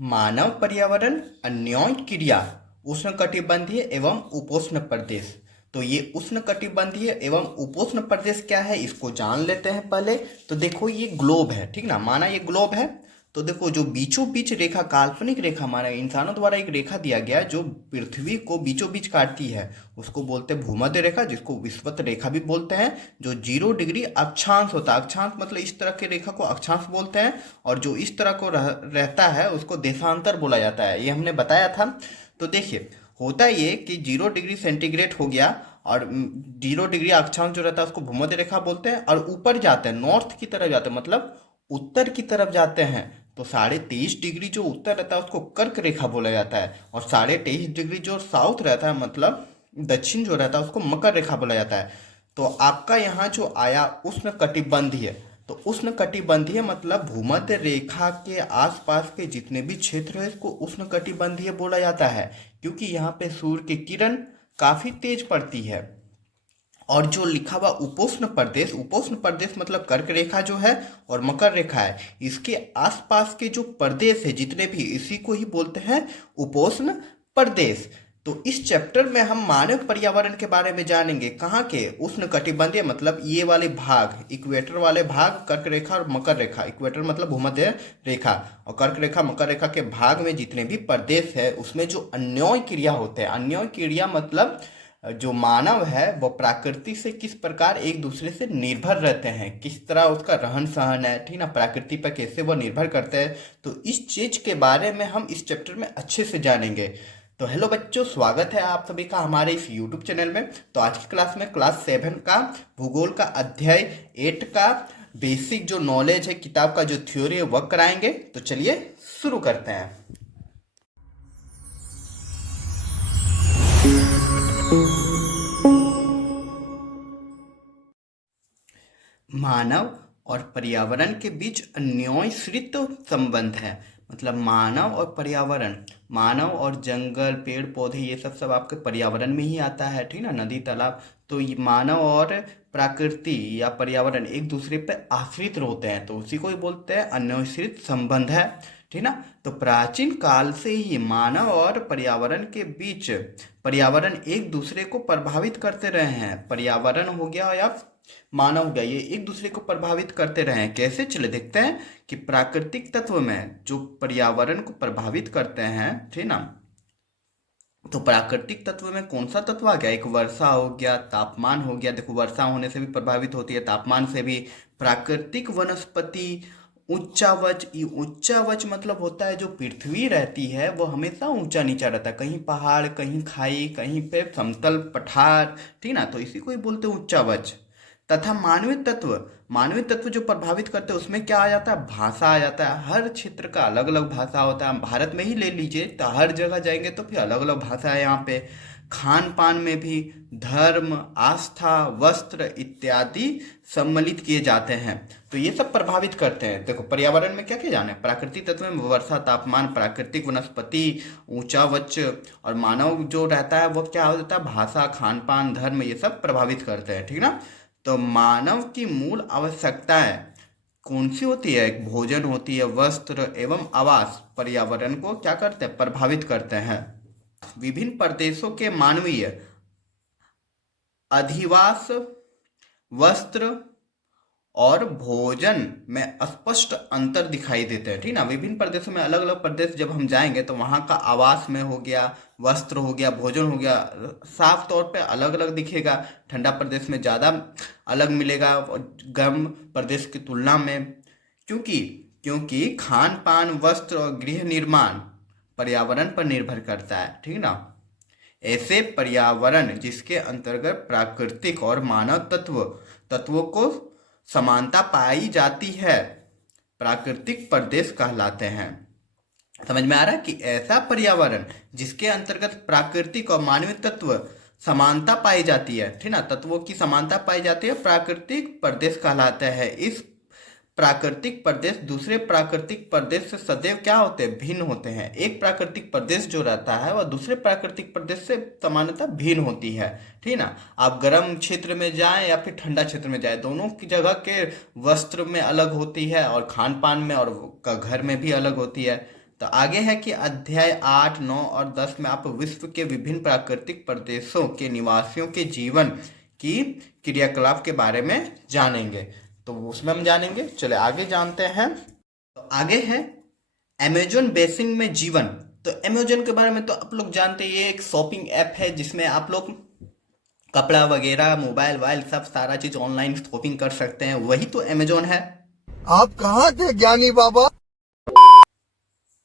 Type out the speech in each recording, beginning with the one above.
मानव पर्यावरण अन्योन्य क्रिया उष्णकटिबंधीय एवं उपोष्ण प्रदेश। तो ये उष्णकटिबंधीय एवं उपोष्ण प्रदेश क्या है इसको जान लेते हैं पहले। तो देखो ये ग्लोब है, ठीक ना, माना ये ग्लोब है। तो देखो जो बीचों बीच रेखा, काल्पनिक रेखा, माना इंसानों द्वारा एक रेखा दिया गया जो पृथ्वी को बीचों बीच काटती है, उसको बोलते हैं भूमध्य रेखा, जिसको विषुवत रेखा भी बोलते हैं। जो 0 डिग्री अक्षांश होता है, अक्षांश मतलब इस तरह की रेखा को अक्षांश बोलते हैं, और जो इस तरह को रहता है उसको देशांतर बोला जाता है, ये हमने बताया था। तो देखिए होता ये कि 0 डिग्री सेंटीग्रेड हो गया, और 0 डिग्री अक्षांश जो रहता है उसको भूमध्य रेखा बोलते हैं, और ऊपर जाते हैं, नॉर्थ की तरफ जाते हैं, मतलब उत्तर की तरफ जाते हैं, तो 23.5 डिग्री जो उत्तर रहता है उसको कर्क रेखा बोला जाता है, और 23.5 डिग्री जो साउथ रहता है, मतलब दक्षिण जो रहता है, उसको मकर रेखा बोला जाता है। तो आपका यहाँ जो आया उष्ण कटिबंधीय, तो उष्ण कटिबंधीय मतलब भूमध्य रेखा के आसपास के जितने भी क्षेत्र है इसको उष्ण कटिबंधीय बोला जाता है, क्योंकि यहाँ पे सूर्य की किरण काफी तेज पड़ती है। और जो लिखा हुआ उपोष्ण प्रदेश, उपोष्ण प्रदेश मतलब कर्क रेखा जो है और मकर रेखा है, इसके आसपास के जो प्रदेश है जितने भी, इसी को ही बोलते हैं उपोष्ण प्रदेश। तो इस चैप्टर में हम मानव पर्यावरण के बारे में जानेंगे। कहाँ के? उष्ण कटिबंधीय मतलब ये वाले भाग, इक्वेटर वाले भाग, कर्क रेखा और मकर रेखा। इक्वेटर मतलब भूमध्य रेखा, और कर्क रेखा मकर रेखा के भाग में जितने भी प्रदेश है उसमें जो अन्योन्य क्रिया होते हैं। अन्योन्य क्रिया मतलब जो मानव है वो प्रकृति से किस प्रकार एक दूसरे से निर्भर रहते हैं, किस तरह उसका रहन सहन है, ठीक ना, प्रकृति पर कैसे वो निर्भर करते हैं। तो इस चीज के बारे में हम इस चैप्टर में अच्छे से जानेंगे। तो हेलो बच्चों, स्वागत है आप सभी का हमारे इस यूट्यूब चैनल में। तो आज की क्लास में क्लास 7 का भूगोल का अध्याय 8 का बेसिक जो नॉलेज है, किताब का जो थ्योरी है वह कराएंगे। तो चलिए शुरू करते हैं। मानव और पर्यावरण के बीच अन्योन्यश्रित संबंध है। मतलब मानव और पर्यावरण, मानव और जंगल, पेड़ पौधे, ये सब आपके पर्यावरण में ही आता है, ठीक ना, नदी तालाब। तो ये मानव और प्रकृति या पर्यावरण एक दूसरे पर आश्रित होते हैं, तो उसी को ही बोलते हैं अन्योन्यश्रित संबंध है, ठीक ना। तो प्राचीन काल से ही मानव और पर्यावरण के बीच, पर्यावरण एक दूसरे को प्रभावित करते रहे हैं। पर्यावरण हो गया या मानव हो गया, ये एक दूसरे को प्रभावित करते रहे हैं। कैसे? चले देखते हैं कि प्राकृतिक तत्व में जो पर्यावरण को प्रभावित करते हैं, ठीक ना, तो प्राकृतिक तत्व में कौन सा तत्व आ गया? एक वर्षा हो गया, तापमान हो गया। देखो वर्षा होने से भी प्रभावित होती है, तापमान से भी। प्राकृतिक वनस्पति, उच्चावच, ये उच्चावच मतलब होता है जो पृथ्वी रहती है वो हमेशा ऊंचा नीचा रहता है, कहीं पहाड़, कहीं खाई, कहीं पे समतल पठार, ठीक ना, तो इसी को ही बोलते हैं उच्चावच। तथा मानवीय तत्व, मानवीय तत्व जो प्रभावित करते हैं उसमें क्या आ जाता है? भाषा आ जाता है। हर क्षेत्र का अलग अलग भाषा होता है। भारत में ही ले लीजिए तो हर जगह जाएंगे तो फिर अलग अलग भाषा है यहाँ पे। खान पान में भी धर्म, आस्था, वस्त्र इत्यादि सम्मिलित किए जाते हैं, तो ये सब प्रभावित करते हैं। देखो पर्यावरण में क्या क्या जाने, प्राकृतिक तत्व में वर्षा, तापमान, प्राकृतिक वनस्पति, ऊंचा वच, और मानव जो रहता है वो क्या हो जाता है? भाषा, खान पान, धर्म, ये सब प्रभावित करते हैं, ठीक ना। तो मानव की मूल आवश्यकताएं कौन सी होती है? एक भोजन होती है, वस्त्र एवं आवास पर्यावरण को क्या करते हैं? प्रभावित करते हैं। विभिन्न प्रदेशों के मानवीय अधिवास, वस्त्र और भोजन में स्पष्ट अंतर दिखाई देते हैं, ठीक ना। विभिन्न प्रदेशों में, अलग अलग प्रदेश जब हम जाएंगे तो वहाँ का आवास में हो गया, वस्त्र हो गया, भोजन हो गया, साफ तौर पे अलग अलग दिखेगा। ठंडा प्रदेश में ज़्यादा अलग मिलेगा और गर्म प्रदेश की तुलना में। क्योंकि क्योंकि खान पान, वस्त्र और गृह निर्माण पर्यावरण पर निर्भर करता है, ठीक ना। ऐसे पर्यावरण जिसके अंतर्गत प्राकृतिक और मानव तत्वों को समानता पाई जाती है, प्राकृतिक प्रदेश कहलाते हैं। समझ में आ रहा है कि ऐसा पर्यावरण जिसके अंतर्गत प्राकृतिक और मानवीय तत्व समानता पाई जाती है, ठीक ना, तत्वों की समानता पाई जाती है, प्राकृतिक प्रदेश कहलाता है। इस प्राकृतिक प्रदेश दूसरे प्राकृतिक प्रदेश से सदैव क्या होते हैं? भिन्न होते हैं। एक प्राकृतिक प्रदेश जो रहता है वह दूसरे प्राकृतिक प्रदेश से सामान्यतः भिन्न होती है, ठीक ना। आप गर्म क्षेत्र में जाएं या फिर ठंडा क्षेत्र में जाएं, दोनों की जगह के वस्त्र में अलग होती है, और खान पान में और का घर में भी अलग होती है। तो आगे है कि अध्याय 8, 9 और 10 में आप विश्व के विभिन्न प्राकृतिक प्रदेशों के निवासियों के जीवन की क्रियाकलाप के बारे में जानेंगे। तो उसमें हम जानेंगे, चले आगे जानते हैं। तो आगे है अमेजोन बेसिन में जीवन। तो अमेजोन के बारे में तो आप लोग जानते हैं, ये एक शॉपिंग ऐप है जिसमें आप लोग कपड़ा वगैरह, मोबाइल वाइल सब सारा चीज ऑनलाइन शॉपिंग कर सकते हैं, वही तो अमेजोन है। आप कहाँ थे ज्ञानी बाबा?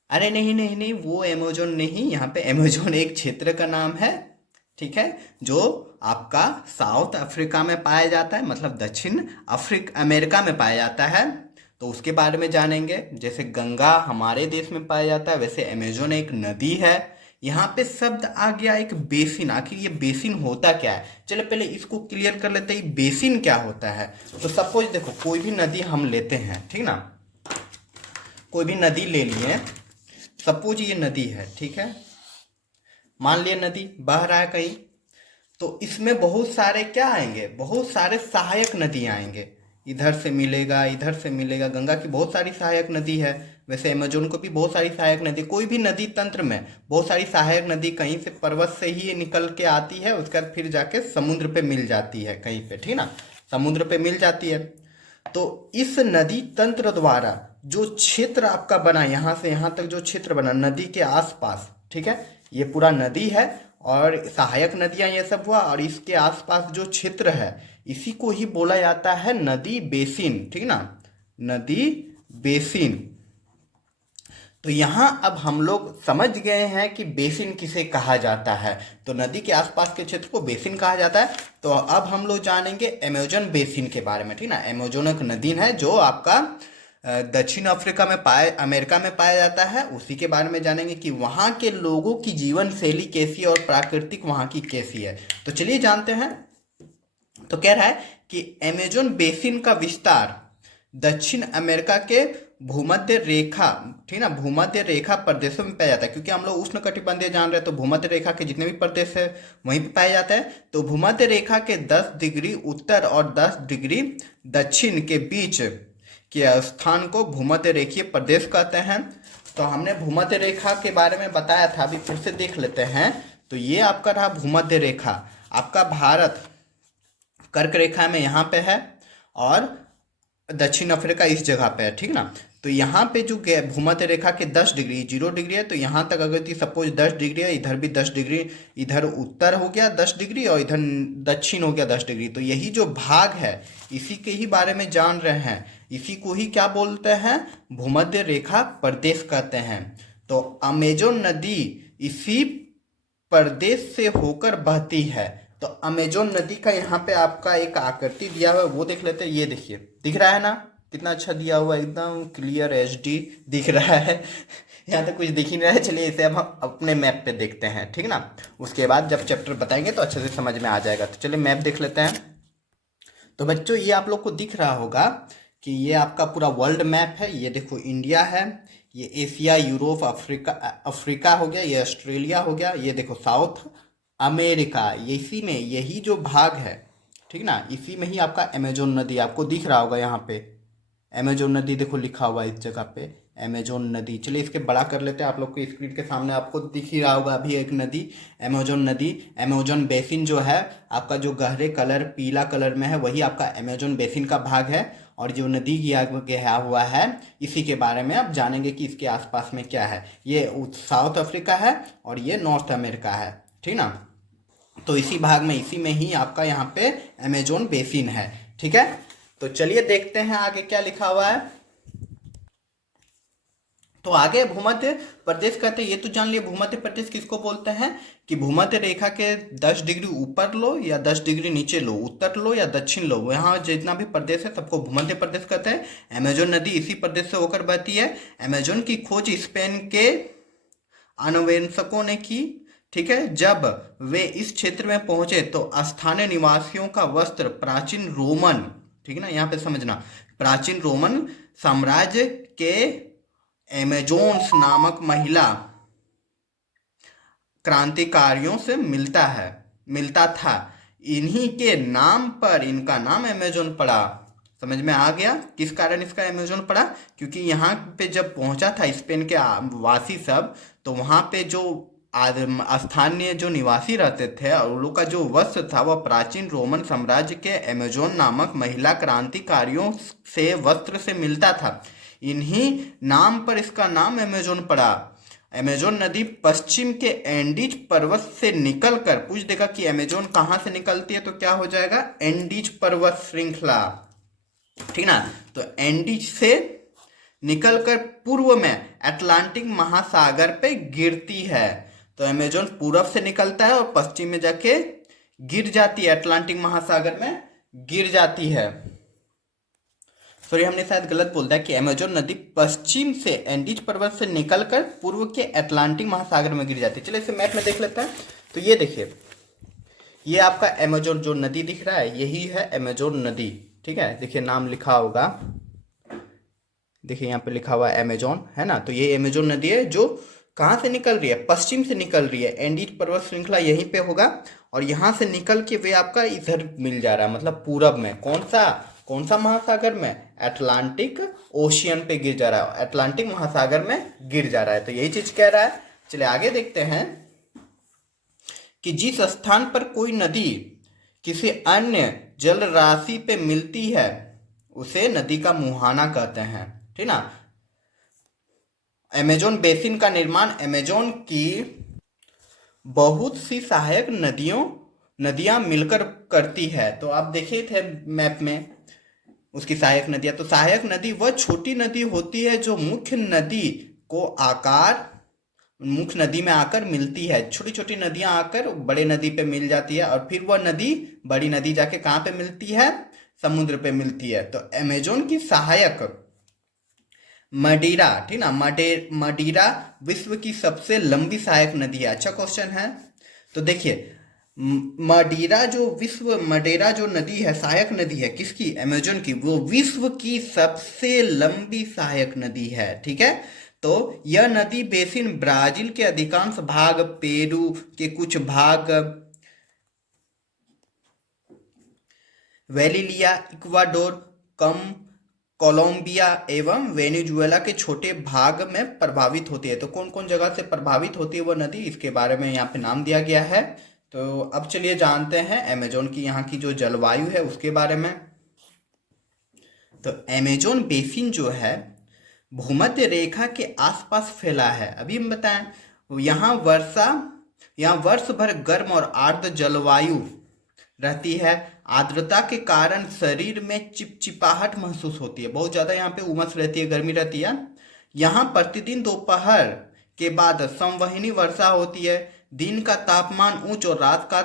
अरे नहीं नहीं नहीं, वो अमेजोन नहीं, यहाँ पे अमेजोन एक क्षेत्र का नाम है, ठीक है, जो आपका साउथ अफ्रीका में पाया जाता है, मतलब दक्षिण अमेरिका में पाया जाता है। तो उसके बारे में जानेंगे। जैसे गंगा हमारे देश में पाया जाता है, वैसे अमेजोन एक नदी है। यहाँ पे शब्द आ गया एक बेसिन। आखिर ये बेसिन होता क्या है, चलो पहले इसको क्लियर कर लेते हैं, बेसिन क्या होता है। तो सपोज देखो कोई भी नदी हम लेते हैं, ठीक ना, कोई भी नदी ले लिए, सपोज ये नदी है, ठीक है, मान लिया नदी बह रहा है कहीं, तो इसमें बहुत सारे क्या आएंगे, बहुत सारे सहायक नदी आएंगे, इधर से मिलेगा इधर से मिलेगा। गंगा की बहुत सारी सहायक नदी है, वैसे अमेजोन को भी बहुत सारी सहायक नदी। कोई भी नदी तंत्र में बहुत सारी सहायक नदी कहीं से पर्वत से ही निकल के आती है, उसके बाद फिर जाके समुद्र पे मिल जाती है कहीं पे, ठीक ना, समुद्र पे मिल जाती है। तो इस नदी तंत्र द्वारा जो क्षेत्र आपका बना, यहाँ से यहाँ तक जो क्षेत्र बना नदी के आसपास, ठीक है, ये पूरा नदी है और सहायक नदियां ये सब हुआ, और इसके आसपास जो क्षेत्र है इसी को ही बोला जाता है नदी बेसिन, ठीक ना, नदी बेसिन। तो यहाँ अब हम लोग समझ गए हैं कि बेसिन किसे कहा जाता है। तो नदी के आसपास के क्षेत्र को बेसिन कहा जाता है। तो अब हम लोग जानेंगे अमेजोन बेसिन के बारे में, ठीक ना। अमेजोन एक नदी है जो आपका दक्षिण अफ्रीका में अमेरिका में पाया जाता है। उसी के बारे में जानेंगे कि वहाँ के लोगों की जीवन शैली कैसी है और प्राकृतिक वहाँ की कैसी है। तो चलिए जानते हैं। तो कह रहा है कि अमेजोन बेसिन का विस्तार दक्षिण अमेरिका के भूमध्य रेखा, ठीक ना, भूमध्य रेखा प्रदेशों में पाया जाता है। क्योंकि हम लोग उष्ण कटिबंधीय जान रहे हैं, तो भूमध्य रेखा के जितने भी प्रदेश है वहीं पे पाया जाता है। तो भूमध्य रेखा के 10 डिग्री उत्तर और 10 डिग्री दक्षिण के बीच के स्थान को भूमध्य रेखीय प्रदेश कहते हैं। तो हमने भूमध्य रेखा के बारे में बताया था, अभी फिर से देख लेते हैं। तो ये आपका रहा भूमध्य रेखा, आपका भारत कर्क रेखा में यहाँ पे है और दक्षिण अफ्रीका इस जगह पे है, ठीक ना। तो यहाँ पे जो भूमध्य रेखा के 10 डिग्री 0 डिग्री है, तो यहाँ तक अगर सपोज 10 डिग्री है, इधर भी 10 डिग्री, इधर उत्तर हो गया 10 डिग्री और इधर दक्षिण हो गया 10 डिग्री। तो यही जो भाग है इसी के ही बारे में जान रहे हैं, इसी को ही क्या बोलते हैं, भूमध्य रेखा प्रदेश कहते हैं। तो अमेजोन नदी इसी प्रदेश से होकर बहती है। तो अमेजोन नदी का यहाँ पे आपका एक आकृति दिया हुआ है, वो देख लेते हैं। ये देखिए, दिख रहा है ना, कितना अच्छा दिया हुआ है, एकदम क्लियर HD दिख रहा है। यहाँ तक कुछ दिख ही नहीं रहा है। चलिए इसे अब हम अपने मैप पे देखते हैं, ठीक ना। उसके बाद जब चैप्टर बताएंगे तो अच्छे से समझ में आ जाएगा। तो चलिए मैप देख लेते हैं। तो बच्चों ये आप लोग को दिख रहा होगा कि ये आपका पूरा वर्ल्ड मैप है। ये देखो इंडिया है, ये एशिया, यूरोप, अफ्रीका हो गया, ये ऑस्ट्रेलिया हो गया, ये देखो साउथ अमेरिका, इसी में यही जो भाग है, ठीक ना, इसी में ही आपका अमेजोन नदी आपको दिख रहा होगा। यहाँ पे अमेजोन नदी देखो लिखा हुआ है इस जगह पे, अमेजोन नदी। चलिए इसके बड़ा कर लेते हैं, आप लोग को स्क्रीन के सामने आपको दिख ही रहा होगा अभी एक नदी, अमेजोन नदी। अमेजोन बेसिन जो है आपका, जो गहरे कलर पीला कलर में है, वही आपका अमेजोन बेसिन का भाग है। और जो नदी गया हुआ है इसी के बारे में आप जानेंगे कि इसके आसपास में क्या है। ये साउथ अफ्रीका है और ये नॉर्थ अमेरिका है, ठीक ना। तो इसी भाग में, इसी में ही आपका यहाँ पे अमेजोन बेसिन है, ठीक है। तो चलिए देखते हैं आगे क्या लिखा हुआ है। तो आगे भूमध्य प्रदेश कहते हैं, ये तो जान लिया भूमध्य प्रदेश किसको बोलते हैं, कि भूमध्य रेखा के 10 डिग्री ऊपर लो या 10 डिग्री नीचे लो, उत्तर लो या दक्षिण लो, यहाँ जितना भी प्रदेश है सबको भूमध्य प्रदेश कहते हैं। अमेजोन नदी इसी प्रदेश से होकर बहती है। अमेजोन की खोज स्पेन के अन्वेषकों ने की, ठीक है। जब वे इस क्षेत्र में पहुंचे तो स्थानीय निवासियों का वस्त्र प्राचीन रोमन, ठीक है ना, यहाँ पे समझना, प्राचीन रोमन साम्राज्य के एमेजोन्स नामक महिला क्रांतिकारियों से मिलता था। इन्हीं के नाम पर इनका नाम अमेजोन पड़ा। समझ में आ गया किस कारण इसका अमेजोन पड़ा? क्योंकि यहाँ पे जब पहुंचा था स्पेन के वासी सब, तो वहाँ पे जो स्थानीय जो निवासी रहते थे और उन लोग का जो वस्त्र था वह प्राचीन रोमन साम्राज्य के अमेजोन नामक महिला क्रांतिकारियों से वस्त्र से मिलता था। इन्हीं नाम पर इसका नाम अमेजोन पड़ा। अमेजोन नदी पश्चिम के एंडीज पर्वत से निकलकर, पूछ देगा कि अमेजोन कहाँ से निकलती है, तो क्या हो जाएगा? एंडीज पर्वत श्रृंखला, ठीक ना। तो एंडीज से निकलकर पूर्व में अटलांटिक महासागर पे गिरती है। तो अमेजोन पूरब से निकलता है और पश्चिम में जाके गिर जाती है, अटलांटिक महासागर में गिर जाती है। सॉरी, हमने शायद गलत बोल दिया कि अमेजोन नदी पश्चिम से एंडीज पर्वत से निकलकर पूर्व के अटलांटिक महासागर में गिर जाती है। चलिए इसे मैप में देख लेते हैं। तो ये देखिए, ये आपका अमेजोन जो नदी दिख रहा है यही है अमेजोन नदी, ठीक है। देखिए नाम लिखा होगा, देखिए यहाँ पे लिखा हुआ है अमेजोन, है ना। तो ये अमेजोन नदी है जो कहाँ से निकल रही है? पश्चिम से निकल रही है। एंडीज पर्वत श्रृंखला यहीं पे होगा और यहाँ से निकल के वे आपका इधर मिल जा रहा है, मतलब पूरब में। कौन सा महासागर में? अटलांटिक ओशियन पे गिर जा रहा है, अटलांटिक महासागर में गिर जा रहा है। तो यही चीज कह रहा है। चलिए आगे देखते हैं कि जिस स्थान पर कोई नदी किसी अन्य जल राशि पे मिलती है उसे नदी का मुहाना कहते हैं, ठीक ना। अमेजोन बेसिन का निर्माण अमेजोन की बहुत सी सहायक नदियां मिलकर करती है। तो आप देखे थे मैप में उसकी सहायक नदियां। तो सहायक नदी वह छोटी नदी होती है जो मुख्य नदी में आकर मिलती है। छोटी छोटी नदियां आकर बड़े नदी पे मिल जाती है और फिर वह नदी, बड़ी नदी जाके कहाँ पे मिलती है? समुद्र पे मिलती है। तो अमेजोन की सहायक मडीरा, ठीक ना, मडीरा विश्व की सबसे लंबी सहायक नदी है। अच्छा क्वेश्चन है। तो देखिए मडीरा जो नदी है, सहायक नदी है किसकी? अमेजोन की। वो विश्व की सबसे लंबी सहायक नदी है, ठीक है। तो यह नदी बेसिन ब्राजील के अधिकांश भाग, पेरू के कुछ भाग, वेलिलिया, इक्वाडोर, कोलंबिया एवं वेनेजुएला के छोटे भाग में प्रभावित होती है। तो कौन कौन जगह से प्रभावित होती है वह नदी, इसके बारे में यहाँ पे नाम दिया गया है। तो अब चलिए जानते हैं अमेजोन की यहाँ की जो जलवायु है उसके बारे में। तो अमेजोन बेसिन जो है भूमध्य रेखा के आसपास फैला है। अभी हम बताएं, यहाँ वर्ष भर गर्म और आर्द्र जलवायु रहती है। आर्द्रता के कारण शरीर में चिपचिपाहट महसूस होती है। बहुत ज़्यादा यहाँ पे उमस रहती है, गर्मी रहती है। यहाँ प्रतिदिन दोपहर के बाद संवहनी वर्षा होती है। दिन का तापमान उच्च और रात का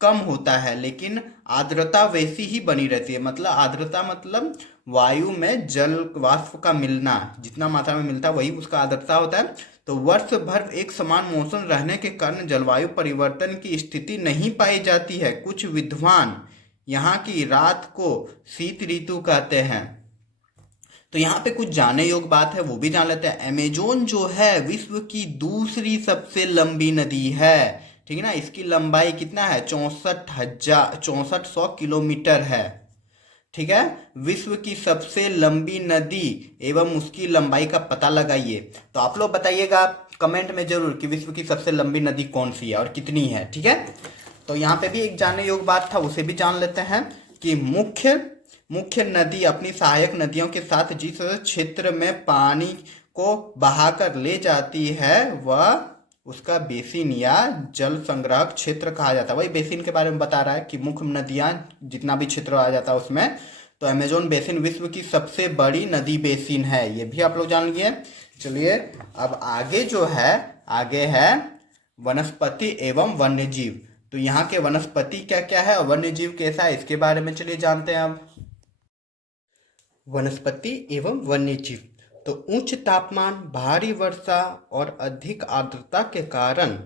कम होता है, लेकिन आर्द्रता वैसी ही बनी रहती है। मतलब आर्द्रता मतलब वायु में जल वाष्प का मिलना, जितना मात्रा में मिलता है वही उसका आर्द्रता होता है। तो वर्ष भर एक समान मौसम रहने के कारण जलवायु परिवर्तन की स्थिति नहीं पाई जाती है। कुछ विद्वान यहाँ की रात को शीत ऋतु कहते हैं। तो यहाँ पे कुछ जानने योग्य बात है, वो भी जान लेते हैं। अमेजोन जो है विश्व की दूसरी सबसे लंबी नदी है, ठीक है ना। इसकी लंबाई कितना है? 6400 किलोमीटर है, ठीक है। विश्व की सबसे लंबी नदी एवं उसकी लंबाई का पता लगाइए। तो आप लोग बताइएगा कमेंट में जरूर कि विश्व की सबसे लंबी नदी कौन सी है और कितनी है, ठीक है। तो यहाँ पे भी एक जानने योग्य बात था, उसे भी जान लेते हैं कि मुख्य नदी अपनी सहायक नदियों के साथ जिस क्षेत्र में पानी को बहाकर ले जाती है वह उसका बेसिन या जल संग्रह क्षेत्र कहा जाता है। वही बेसिन के बारे में बता रहा है कि मुख्य नदियां जितना भी क्षेत्र आ जाता है उसमें। तो अमेजोन बेसिन विश्व की सबसे बड़ी नदी बेसिन है, ये भी आप लोग जान लिए। चलिए अब आगे है वनस्पति एवं वन्यजीव। तो यहाँ के वनस्पति क्या क्या है और वन्यजीव कैसा है, इसके बारे में चलिए जानते हैं अब। वनस्पति एवं वन्यजीव। तो उच्च तापमान, भारी वर्षा और अधिक आर्द्रता के कारण,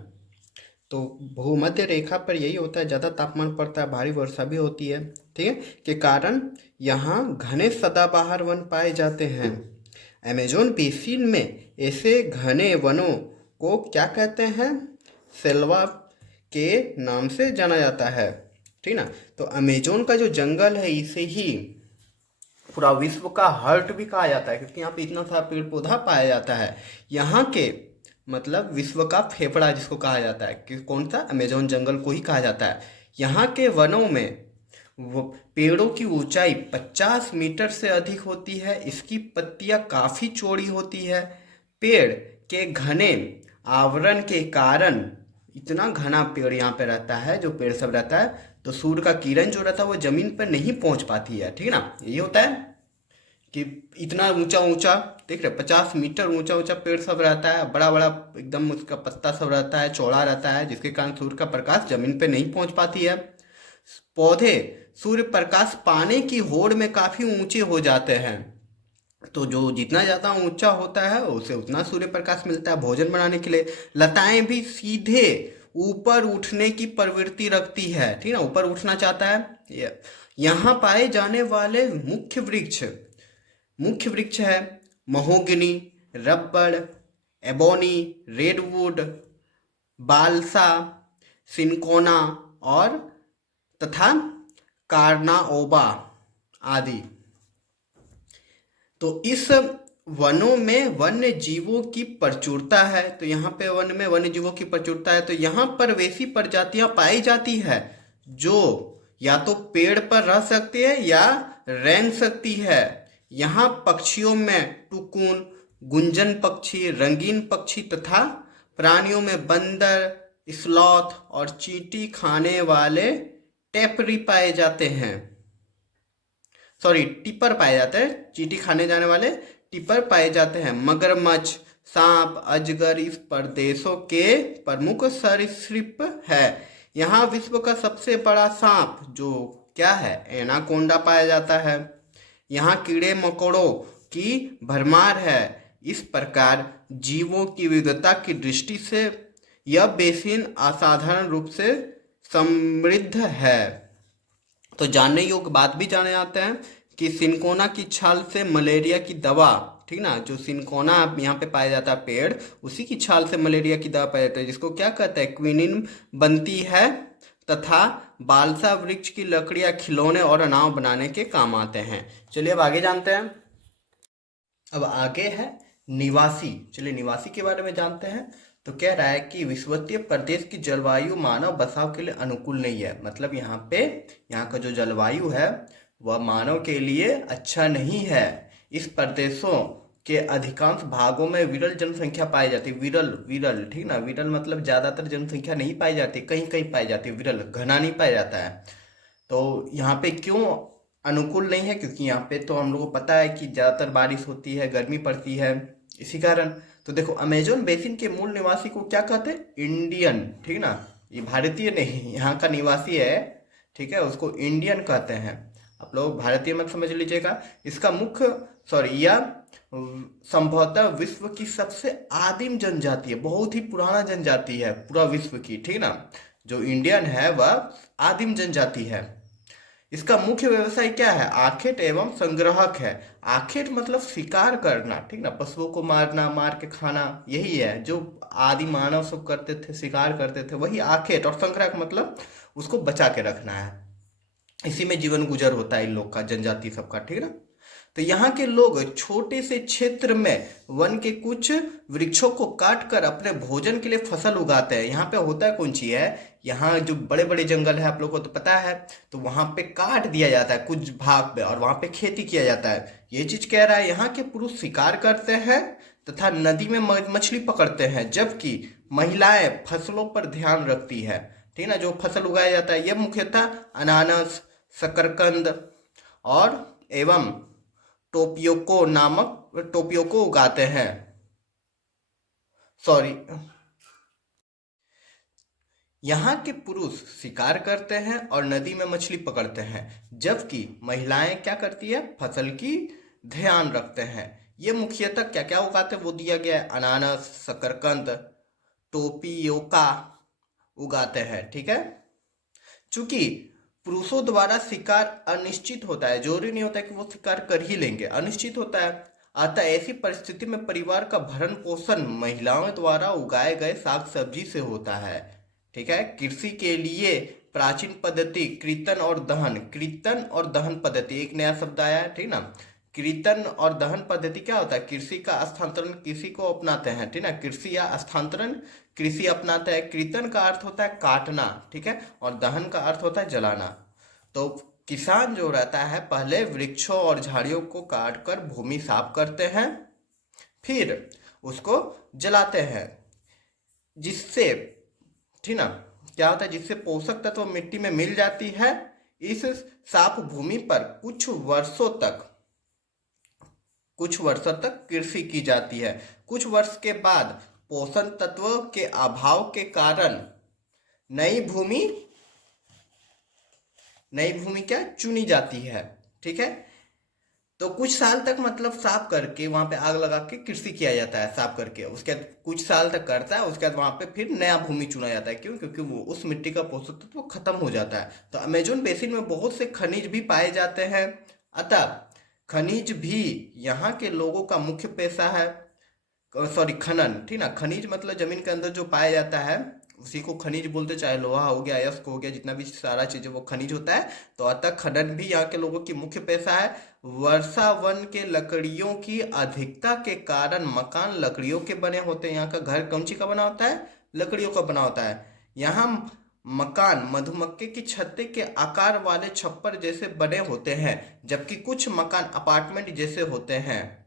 तो भूमध्य रेखा पर यही होता है, ज़्यादा तापमान पड़ता है, भारी वर्षा भी होती है, ठीक है, के कारण यहाँ घने सदाबहार वन पाए जाते हैं। अमेजोन बेसिन में ऐसे घने वनों को क्या कहते हैं? सेल्वा के नाम से जाना जाता है, ठीक ना। तो अमेजोन का जो जंगल है इसे ही पूरा विश्व का हार्ट भी कहा जाता है, क्योंकि यहाँ पे इतना सारा पेड़ पौधा पाया जाता है। यहाँ के मतलब विश्व का फेफड़ा जिसको कहा जाता है, कि कौन सा, अमेजोन जंगल को ही कहा जाता है। यहाँ के वनों में वो पेड़ों की ऊंचाई 50 मीटर से अधिक होती है। इसकी पत्तियां काफी चौड़ी होती है। पेड़ के घने आवरण के कारण, इतना घना पेड़ यहाँ पे रहता है, जो पेड़ सब रहता है, तो सूर्य का किरण जो रहता है वो जमीन पर नहीं पहुंच पाती है, ठीक है ना। ये होता है कि इतना ऊंचा ऊंचा, देख रहे 50 मीटर ऊंचा ऊंचा पेड़ सब रहता है, बड़ा बड़ा एकदम उसका पत्ता सब रहता है, चौड़ा रहता है, जिसके कारण सूर्य का प्रकाश जमीन पे नहीं पहुंच पाती है। पौधे सूर्य प्रकाश पाने की होड़ में काफी ऊंचे हो जाते हैं, तो जो जितना ज्यादा ऊंचा होता है उसे उतना सूर्य प्रकाश मिलता है भोजन बनाने के लिए। लताएं भी सीधे ऊपर उठने की प्रवृत्ति रखती है, ठीक है ना, ऊपर उठना चाहता है। यहाँ पाए जाने वाले मुख्य वृक्ष है महोगनी, रबड़, एबोनी, रेडवुड, बालसा, सिनकोना और तथा कार्नाओबा आदि। तो इस वनों में वन्य जीवों की प्रचुरता है, तो यहाँ पे वन में वन्य जीवों की प्रचुरता है, तो यहाँ पर वैसी प्रजातियां पाई जाती है जो या तो पेड़ पर रह सकती है या रेंग सकती है। यहाँ पक्षियों में टुकुन, गुंजन पक्षी, रंगीन पक्षी तथा प्राणियों में बंदर, स्लॉथ और चींटी खाने वाले टेपरी पाए जाते हैं, सॉरी टिपर पाए जाते हैं, चींटी खाने जाने वाले टिपर पाए जाते हैं। मगरमच्छ, सांप, अजगर इस प्रदेशों के प्रमुख सरीसृप है। यहाँ विश्व का सबसे बड़ा सांप जो क्या है, एनाकोंडा पाया जाता है। यहाँ कीड़े मकोड़ों की भरमार है। इस प्रकार जीवों की विविधता की दृष्टि से यह बेसिन असाधारण रूप से समृद्ध है। तो जानने योग्य बात भी जाने जाते हैं कि सिनकोना की छाल से मलेरिया की दवा, ठीक ना, जो सिनकोना यहाँ पे पाया जाता है पेड़, उसी की छाल से मलेरिया की दवा पाया जाता है, जिसको क्या कहते हैं, क्विनिन बनती है। तथा बालसा वृक्ष की लकड़ियां खिलौने और नाव बनाने के काम आते हैं। चलिए अब आगे जानते हैं। अब आगे है निवासी। चलिए निवासी के बारे में जानते हैं। तो कह रहा है कि विषुवतीय प्रदेश की जलवायु मानव बसाव के लिए अनुकूल नहीं है। मतलब यहाँ का जो जलवायु है वह मानव के लिए अच्छा नहीं है। इस प्रदेशों के अधिकांश भागों में विरल जनसंख्या पाई जाती है। विरल, ठीक ना, विरल मतलब ज्यादातर जनसंख्या नहीं पाई जाती, कहीं कहीं पाई जाती है, विरल घना नहीं पाया जाता है। तो यहाँ पे क्यों अनुकूल नहीं है, क्योंकि यहाँ पे तो हम लोगों को पता है कि ज्यादातर बारिश होती है, गर्मी पड़ती है, इसी कारण। तो देखो अमेजोन बेसिन के मूल निवासी को क्या कहते हैं, इंडियन, ठीक ना, ये भारतीय नहीं, यहाँ का निवासी है, ठीक है, उसको इंडियन कहते हैं। आप लोग भारतीय मत समझ लीजिएगा। इसका यह संभवतः विश्व की सबसे आदिम जनजाति है, बहुत ही पुराना जनजाति है पूरा विश्व की, ठीक ना। जो इंडियन है वह आदिम जनजाति है। इसका मुख्य व्यवसाय क्या है, आखेट एवं संग्राहक है। आखेट मतलब शिकार करना, ठीक ना, पशुओं को मारना, मार के खाना, यही है जो आदि मानव सब करते थे, शिकार करते थे, वही आखेट। और संग्राहक मतलब उसको बचा के रखना है, इसी में जीवन गुजर होता है इन लोग का, जनजाति सबका, ठीक ना। तो यहाँ के लोग छोटे से क्षेत्र में वन के कुछ वृक्षों को काट कर अपने भोजन के लिए फसल उगाते हैं। यहाँ पे होता है कौन सी है, यहाँ जो बड़े बड़े जंगल है आप लोग को तो पता है, तो वहां पे काट दिया जाता है कुछ भाग पे और वहां पे खेती किया जाता है। ये चीज कह रहा है, यहाँ के पुरुष शिकार करते हैं तथा नदी में मछली पकड़ते हैं, जबकि महिलाएं फसलों पर ध्यान रखती है, ठीक ना। जो फसल उगाया जाता है यह मुख्यतः अनानास, शकरकंद और एवं टोपियोको उगाते हैं। यहाँ के पुरुष शिकार करते हैं और नदी में मछली पकड़ते हैं, जबकि महिलाएं क्या करती है, फसल की ध्यान रखते हैं। ये मुख्यतः क्या क्या उगाते हैं वो दिया गया है, अनानास, शकरकंद, टोपियोका उगाते हैं, ठीक है। चूंकि पुरुषों द्वारा शिकार अनिश्चित होता है, जरूरी नहीं होता है कि वो शिकार कर ही लेंगे, अनिश्चित होता है। अतः ऐसी परिस्थिति में परिवार का भरण पोषण महिलाओं द्वारा उगाए गए साग सब्जी से होता है, ठीक है। कृषि के लिए प्राचीन पद्धति कृतन और दहन, कृतन और दहन पद्धति एक नया शब्द आया है, ठीक ना। कृतन और दहन पद्धति क्या होता है? कृषि का स्थानांतरण कृषि को अपनाते हैं, ठीक ना। कृषि या स्थानांतरण कृषि अपनाते हैं। कृतन का अर्थ होता है काटना, ठीक है, और दहन का अर्थ होता है जलाना। तो किसान जो रहता है पहले वृक्षों और झाड़ियों को काट कर भूमि साफ करते हैं, फिर उसको जलाते हैं, जिससे, ठीक ना, क्या होता है, जिससे पोषक तत्व मिट्टी में मिल जाती है। इस साफ भूमि पर कुछ वर्षों तक कृषि की जाती है। कुछ वर्ष के बाद पोषण तत्वों के अभाव के कारण नई भूमि क्या चुनी जाती है, ठीक है। तो कुछ साल तक मतलब साफ करके वहां पे आग लगा के कृषि किया जाता है, साफ करके उसके बाद कुछ साल तक करता है, उसके बाद वहां पे फिर नया भूमि चुना जाता है। क्यों? क्योंकि वो उस मिट्टी का पोषक तत्व खत्म हो जाता है। तो अमेजोन बेसिन में बहुत से खनिज भी पाए जाते हैं, अतः खनिज भी यहाँ के लोगों का मुख्य पेशा है। सॉरी, खनन, ठीक ना। खनिज मतलब जमीन के अंदर जो पाया जाता है उसी को खनिज बोलते, चाहे लोहा हो गया, अयस्क हो गया, जितना भी सारा चीज है वो खनिज होता है। तो अतः खनन भी यहाँ के लोगों की मुख्य पेशा है। वर्षा वन के लकड़ियों की अधिकता के कारण मकान लकड़ियों के बने होते हैं। यहाँ का घर कौन सी का बना होता है? लकड़ियों का बना होता है। यहाँ मकान मधुमक्खी की छत्ते के आकार वाले छप्पर जैसे बने होते हैं, जबकि कुछ मकान अपार्टमेंट जैसे होते हैं,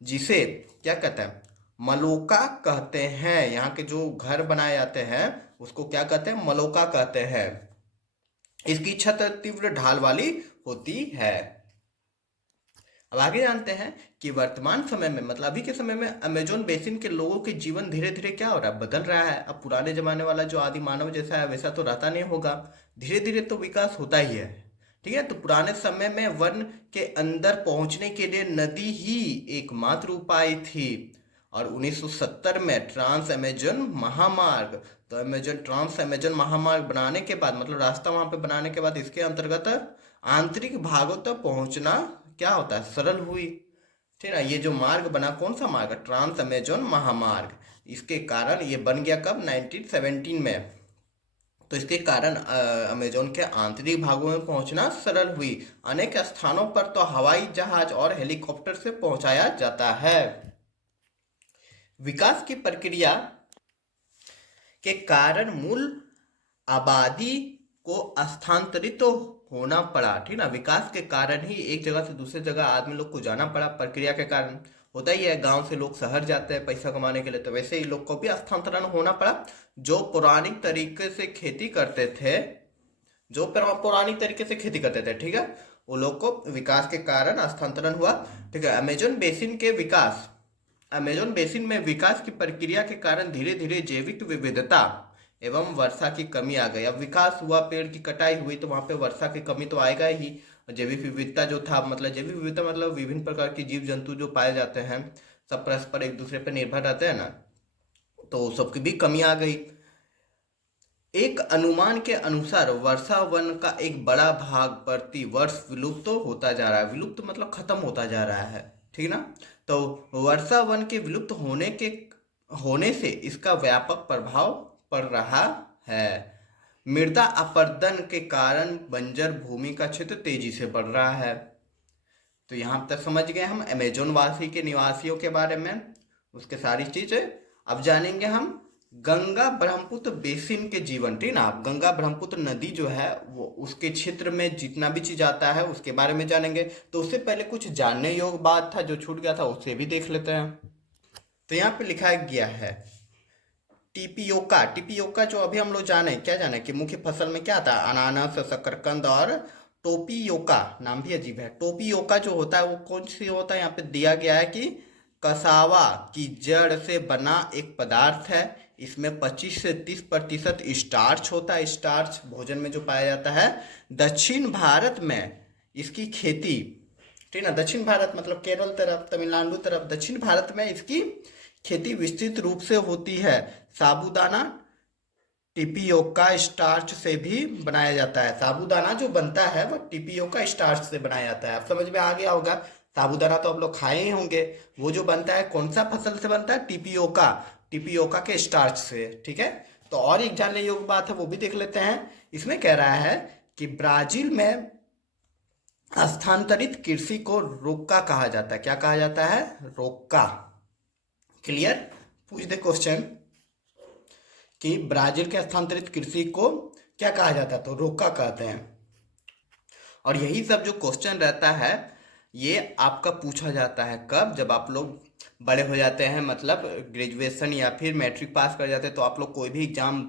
जिसे क्या कहते हैं? मलोका कहते हैं। यहाँ के जो घर बनाए जाते हैं उसको क्या कहते हैं? मलोका कहते हैं। इसकी छत तीव्र ढाल वाली होती है। अब आगे जानते हैं कि वर्तमान समय में, मतलब अभी के समय में, अमेजोन बेसिन के लोगों के जीवन धीरे धीरे क्या हो रहा है? बदल रहा है। अब पुराने जमाने वाला जो आदि मानव जैसा है वैसा तो रहता नहीं होगा, धीरे धीरे तो विकास होता ही है, ठीक है। तो पुराने समय में वन के अंदर पहुंचने के लिए नदी ही एकमात्र उपाय थी, और 1970 में ट्रांस अमेजन महामार्ग, तो ट्रांस अमेजन महामार्ग बनाने के बाद, मतलब रास्ता वहां पे बनाने के बाद, इसके अंतर्गत आंतरिक भागों तक पहुंचना क्या होता है? सरल हुई, ठीक है। ये जो मार्ग बना, कौन सा मार्ग? ट्रांस अमेजन महामार्ग। इसके कारण ये बन गया कब? 1917 में। तो इसके कारण अमेजोन के आंतरिक भागों में पहुंचना सरल हुई। अनेक स्थानों पर तो हवाई जहाज और हेलीकॉप्टर से पहुंचाया जाता है। विकास की प्रक्रिया के कारण मूल आबादी को स्थानांतरित तो होना पड़ा, ठीक ना। विकास के कारण ही एक जगह से दूसरे जगह आदमी लोग को जाना पड़ा, प्रक्रिया के कारण। होता ही है, गांव से लोग शहर जाते हैं पैसा कमाने के लिए, तो वैसे ही लोग को भी स्थानांतरण होना पड़ा। जो पौराणिक तरीके से खेती करते थे, ठीक है, वो लोग को विकास के कारण स्थानांतरण हुआ, ठीक है। अमेजोन बेसिन में विकास की प्रक्रिया के कारण धीरे धीरे जैविक विविधता एवं वर्षा की कमी आ गई। अब विकास हुआ, पेड़ की कटाई हुई, तो वहां पे वर्षा की कमी तो आएगा ही। जैविक विविधता जो था, मतलब जैविक विविधता मतलब विभिन्न प्रकार के जीव जंतु जो पाए जाते हैं, सब परस्पर एक दूसरे पर निर्भर रहते हैं ना, तो सबकी भी कमी आ गई। एक अनुमान के अनुसार वर्षा वन का एक बड़ा भाग प्रति वर्ष विलुप्त होता जा रहा है। विलुप्त मतलब खत्म होता जा रहा है, ठीक ना। तो वर्षा वन के विलुप्त होने से इसका व्यापक प्रभाव पड़ रहा है। मृदा अपरदन के कारण बंजर भूमि का क्षेत्र तेजी से बढ़ रहा है। तो यहाँ तक समझ गए हम अमेजोन वासी के निवासियों के बारे में, उसके सारी चीजें। अब जानेंगे हम गंगा ब्रह्मपुत्र बेसिन के जीवन, ठीक ना। गंगा ब्रह्मपुत्र नदी जो है वो उसके क्षेत्र में जितना भी चीज आता है उसके बारे में जानेंगे। तो उससे पहले कुछ जानने योग्य बात था जो छूट गया था, उससे भी देख लेते हैं। तो यहाँ पे लिखा गया है टिपियोका जो अभी हम लोग क्या जाने कि मुख्य फसल में क्या आता है? अनानास, शकरकंद और टोपियोका। नाम भी अजीब है। टोपियोका जो होता है वो कौन सी होता है? यहाँ पे दिया गया है कि कसावा की जड़ से बना एक पदार्थ है। इसमें 25 से 30% स्टार्च होता है। स्टार्च भोजन में जो पाया जाता है। दक्षिण भारत में इसकी खेती, ठीक ना, दक्षिण भारत मतलब केरल तरफ, तमिलनाडु तरफ, दक्षिण भारत में इसकी खेती विस्तृत रूप से होती है। साबूदाना टिपियोका स्टार्च से भी बनाया जाता है। साबूदाना जो बनता है वह टिपियोका स्टार्च से बनाया जाता है। अब समझ में आ गया होगा। साबूदाना तो आप लोग खाए ही होंगे। वो जो बनता है कौन सा फसल से बनता है? टिपियोका के स्टार्च से, ठीक है। तो और एक जानने योग्य बात है वो भी देख लेते हैं। इसमें कह रहा है कि ब्राजील में स्थानांतरित कृषि को रोक्का कहा जाता है। क्या कहा जाता है? रोक्का। क्लियर? पूछ दे क्वेश्चन कि ब्राजील के स्थानांतरित कृषि को क्या कहा जाता है, तो रोक्का कहते हैं। और यही सब जो क्वेश्चन रहता है ये आपका पूछा जाता है कब? जब आप लोग बड़े हो जाते हैं, मतलब ग्रेजुएशन या फिर मैट्रिक पास कर जाते हैं, तो आप लोग कोई भी एग्जाम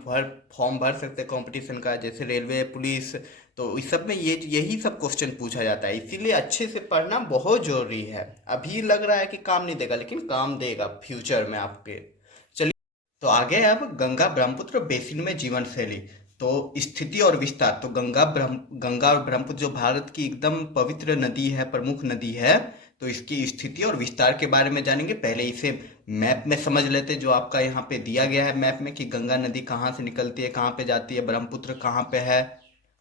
फॉर्म भर सकते हैं कंपटीशन का, जैसे रेलवे, पुलिस। तो इस सब में ये यही सब क्वेश्चन पूछा जाता है, इसीलिए अच्छे से पढ़ना बहुत जरूरी है। अभी लग रहा है कि काम नहीं देगा, लेकिन काम देगा फ्यूचर में आपके। तो आगे अब गंगा ब्रह्मपुत्र बेसिन में जीवन शैली, तो स्थिति और विस्तार। तो गंगा और ब्रह्मपुत्र जो भारत की एकदम पवित्र नदी है, प्रमुख नदी है, तो इसकी स्थिति और विस्तार के बारे में जानेंगे। पहले इसे मैप में समझ लेते हैं, जो आपका यहाँ पे दिया गया है मैप में, कि गंगा नदी कहाँ से निकलती है, कहाँ पे जाती है, ब्रह्मपुत्र कहाँ पे है।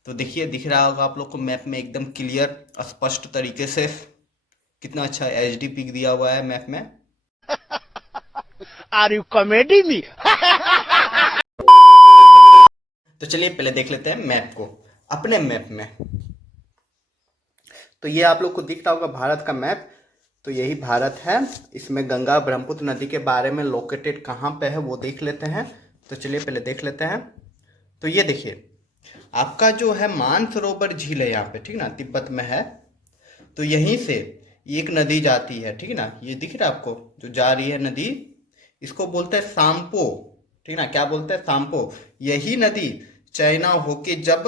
तो देखिए, दिख रहा होगा आप लोग को मैप में एकदम क्लियर स्पष्ट तरीके से। कितना अच्छा एचडी पिक दिया हुआ है मैप में। Are you comedy me? तो चलिए पहले देख लेते हैं मैप को, अपने मैप में। तो ये आप लोग को दिख रहा होगा भारत का मैप। तो यही भारत है, इसमें गंगा ब्रह्मपुत्र नदी के बारे में लोकेटेड कहाँ पे है वो देख लेते हैं। तो चलिए पहले देख लेते हैं। तो ये देखिए, आपका जो है मानसरोवर झील है यहाँ पे, ठीक ना, तिब्बत में है। तो यहीं से एक नदी जाती है, ठीक ना, ये दिख रहा है आपको जो जा रही है नदी, इसको बोलते हैं सांपो, ठीक ना। क्या बोलते हैं? सांपो। यही नदी चाइना होके जब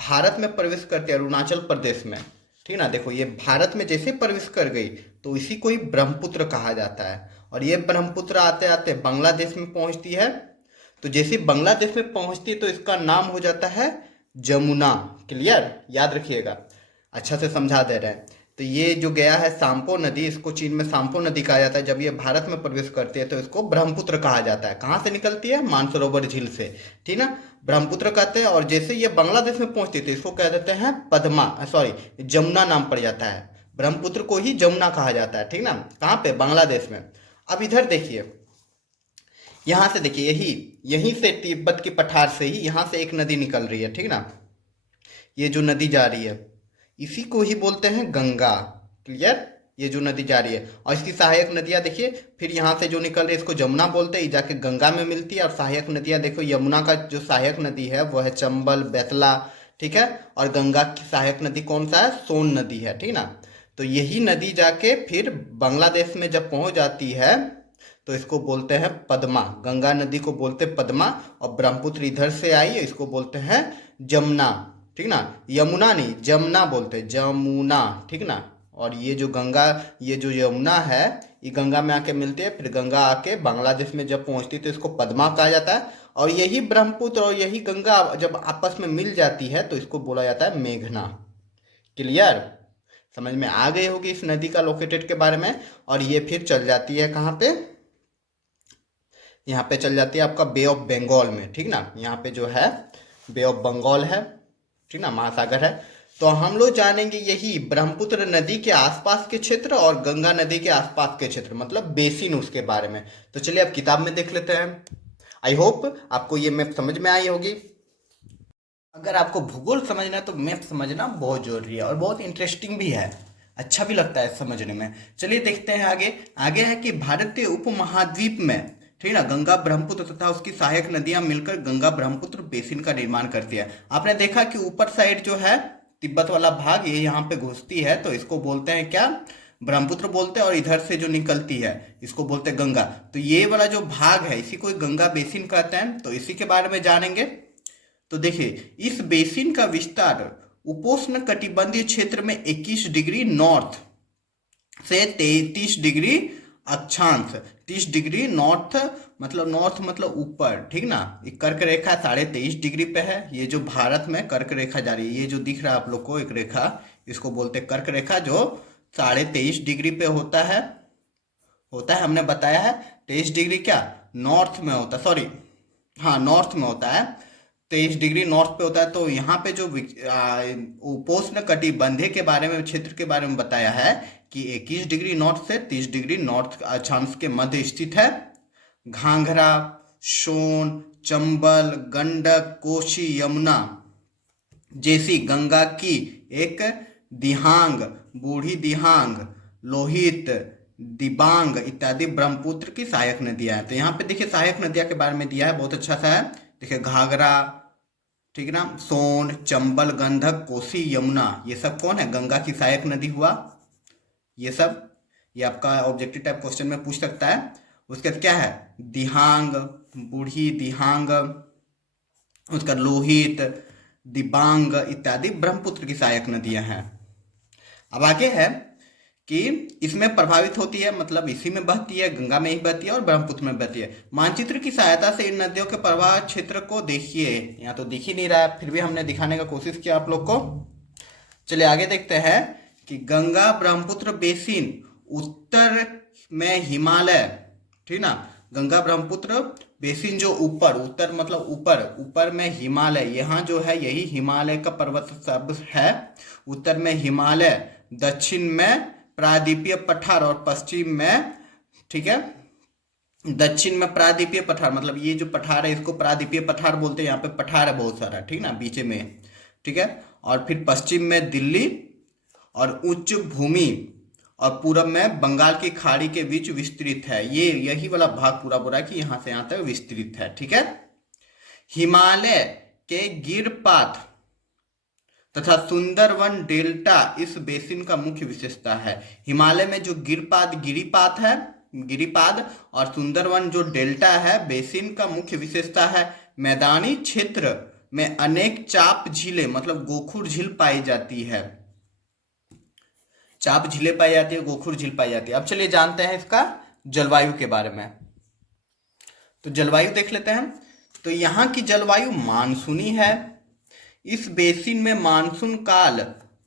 भारत में प्रवेश करती है, अरुणाचल प्रदेश में, ठीक ना, देखो ये भारत में जैसे प्रवेश कर गई तो इसी को ही ब्रह्मपुत्र कहा जाता है। और ये ब्रह्मपुत्र आते आते बांग्लादेश में पहुंचती है। तो जैसे बांग्लादेश में पहुंचती है तो इसका नाम हो जाता है जमुना। क्लियर? याद रखिएगा, अच्छा से समझा दे रहे हैं। तो ये जो गया है सांपो नदी, इसको चीन में सांपो नदी कहा जाता है। जब ये भारत में प्रवेश करती है तो इसको ब्रह्मपुत्र कहा जाता है। कहाँ से निकलती है? मानसरोवर झील से, ठीक ना, ब्रह्मपुत्र कहते हैं। और जैसे ये बांग्लादेश में पहुंचती है तो इसको कह देते हैं जमुना नाम पड़ जाता है। ब्रह्मपुत्र को ही जमुना कहा जाता है, ठीक ना। कहाँ पे? बांग्लादेश में। अब इधर देखिए, यहाँ से देखिए, यहीं से तिब्बत की पठार से ही यहाँ से एक नदी निकल रही है, ठीक ना। ये जो नदी जा रही है इसी को ही बोलते हैं गंगा। क्लियर? ये जो नदी जा रही है, और इसकी सहायक नदियां देखिए, फिर यहाँ से जो निकल रही है इसको जमुना बोलते हैं, ये जाके गंगा में मिलती है। और सहायक नदियां देखो, यमुना का जो सहायक नदी है वो है चंबल, बेतला, ठीक है। और गंगा की सहायक नदी कौन सा है? सोन नदी है, ठीक ना। तो यही नदी जाके फिर बांग्लादेश में जब पहुंच जाती है तो इसको बोलते हैं पद्मा। गंगा नदी को बोलते हैं पद्मा, और ब्रह्मपुत्र इधर से आई है, इसको बोलते हैं जमुना, ठीक ना। यमुना नहीं, जमुना बोलते हैं, जमुना, ठीक ना। और ये जो गंगा, ये जो यमुना है, ये गंगा में आके मिलती है, फिर गंगा आके बांग्लादेश में जब पहुंचती है तो इसको पद्मा कहा जाता है। और यही ब्रह्मपुत्र और यही गंगा जब आपस में मिल जाती है तो इसको बोला जाता है मेघना। क्लियर? समझ में आ गई होगी इस नदी का लोकेटेड के बारे में। और ये फिर चल जाती है कहाँ पे? यहाँ पे चल जाती है आपका बे ऑफ बंगाल में, ठीक ना। यहाँ पे जो है बे ऑफ बंगाल है, ठीक ना, महासागर है। तो हम लोग जानेंगे यही ब्रह्मपुत्र नदी के आसपास के क्षेत्र और गंगा नदी के आसपास के क्षेत्र, मतलब बेसिन, उसके बारे में। तो चलिए अब किताब में देख लेते हैं। आई होप आपको ये मैप समझ में आई होगी। अगर आपको भूगोल समझना है तो मैप समझना बहुत जरूरी है और बहुत इंटरेस्टिंग भी है, अच्छा भी लगता है समझने में। चलिए देखते हैं आगे। आगे है कि भारतीय उपमहाद्वीप में, ठीक ना, गंगा ब्रह्मपुत्र तथा उसकी सहायक नदियां मिलकर गंगा ब्रह्मपुत्र बेसिन का निर्माण करती है। आपने देखा कि ऊपर साइड जो है तिब्बत वाला भाग, ये यहाँ पे घुसती है तो इसको बोलते हैं क्या? ब्रह्मपुत्र बोलते हैं। और इधर से जो निकलती है इसको बोलते हैं गंगा। तो ये वाला जो भाग है इसी को गंगा बेसिन कहते हैं। तो इसी के बारे में जानेंगे। तो देखिए, इस बेसिन का विस्तार उपोष्ण कटिबंधीय क्षेत्र में 21 डिग्री नॉर्थ से 33 डिग्री अक्षांश, 30 डिग्री नॉर्थ मतलब ऊपर, ठीक ना। एक कर्क रेखा 23.5 डिग्री पे है। ये जो भारत में कर्क रेखा जा रही है, ये जो दिख रहा है आप लोग को एक रेखा, इसको बोलते हैं कर्क रेखा, जो 23.5 डिग्री पे होता है। हमने बताया है 23 डिग्री क्या नॉर्थ में होता है, सॉरी हाँ नॉर्थ में होता है, 23 डिग्री नॉर्थ पे होता है। तो यहाँ पे जो उपोष्ण कटिबंधीय के बारे में, क्षेत्र के बारे में बताया है कि 21 डिग्री नॉर्थ से 30 डिग्री नॉर्थ अक्षांश के मध्य स्थित है। घाघरा, सोन, चंबल, गंडक, कोसी, यमुना जैसी गंगा की एक दिहांग, बूढ़ी दिहांग, लोहित, दिबांग इत्यादि ब्रह्मपुत्र की सहायक नदियां हैं। तो यहाँ पे देखिए सहायक नदियां के बारे में दिया है, बहुत अच्छा सा है। देखिए घाघरा, ठीक है ना, सोन, चंबल, गंडक, कोसी, यमुना, ये सब कौन है? गंगा की सहायक नदी हुआ। ये सब ये आपका ऑब्जेक्टिव टाइप क्वेश्चन में पूछ सकता है। उसके बाद क्या है? दिहांग, बूढ़ी दिहांग, उसका लोहित, दिबांग इत्यादि ब्रह्मपुत्र की सहायक नदियां हैं। अब आगे है कि इसमें प्रभावित होती है, मतलब इसी में बहती है, गंगा में ही बहती है और ब्रह्मपुत्र में बहती है। मानचित्र की सहायता से इन नदियों के प्रवाह क्षेत्र को देखिए। यहाँ तो दिख ही नहीं रहा है, फिर भी हमने दिखाने का कोशिश किया आप लोग को। चलिए आगे देखते हैं कि गंगा ब्रह्मपुत्र बेसिन उत्तर में हिमालय, ठीक ना, गंगा ब्रह्मपुत्र बेसिन जो ऊपर, उत्तर मतलब ऊपर, ऊपर में हिमालय, यहाँ जो है यही हिमालय का पर्वत सब है। उत्तर में हिमालय, दक्षिण में प्रायद्वीपीय पठार और पश्चिम में, ठीक है, दक्षिण में प्रायद्वीपीय पठार, मतलब ये जो पठार है इसको प्रायद्वीपीय पठार बोलते हैं। यहाँ पे पठार है बहुत सारा, ठीक ना, बीच में, ठीक है। और फिर पश्चिम में दिल्ली और उच्च भूमि, और पूरब में बंगाल की खाड़ी के बीच विस्तृत है। ये यही वाला भाग पूरा पूरा कि यहां से यहां तक विस्तृत है, ठीक है। हिमालय के गिरपात तथा सुंदरवन डेल्टा इस बेसिन का मुख्य विशेषता है। हिमालय में जो गिरिपात है, गिरिपाद और सुंदरवन जो डेल्टा है बेसिन का मुख्य विशेषता है। मैदानी क्षेत्र में अनेक चाप झीलें, मतलब गोखुर झील पाई जाती है। चाप झीलें पाई जाती है, गोखुर झील पाई जाती है। अब चलिए जानते हैं इसका जलवायु के बारे में। तो जलवायु देख लेते हैं। तो यहाँ की जलवायु मानसूनी है। इस बेसिन में मानसून काल